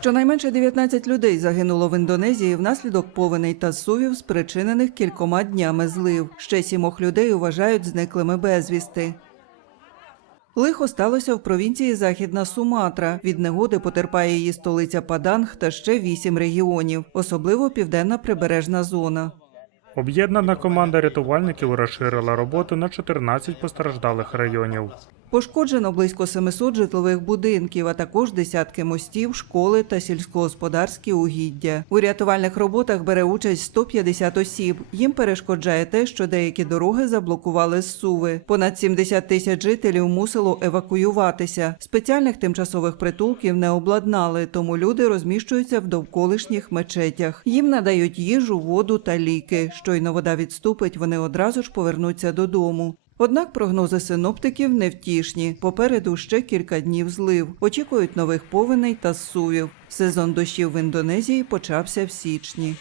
Щонайменше 19 людей загинуло в Індонезії внаслідок повеней та сувів, спричинених кількома днями злив. Ще сімох людей вважають зниклими безвісти. Лихо сталося в провінції Західна Суматра. Від негоди потерпає її столиця Паданг та ще вісім регіонів, особливо південна прибережна зона. Об'єднана команда рятувальників розширила роботу на 14 постраждалих районів. Пошкоджено близько 700 житлових будинків, а також десятки мостів, школи та сільськогосподарські угіддя. У рятувальних роботах бере участь 150 осіб. Їм перешкоджає те, що деякі дороги заблокували зсуви. Понад 70 тисяч жителів мусило евакуюватися. Спеціальних тимчасових притулків не обладнали, тому люди розміщуються в довколишніх мечетях. Їм надають їжу, воду та ліки. Щойно вода відступить, вони одразу ж повернуться додому. Однак прогнози синоптиків невтішні. Попереду ще кілька днів злив. Очікують нових повеней та зсувів. Сезон дощів в Індонезії почався в січні.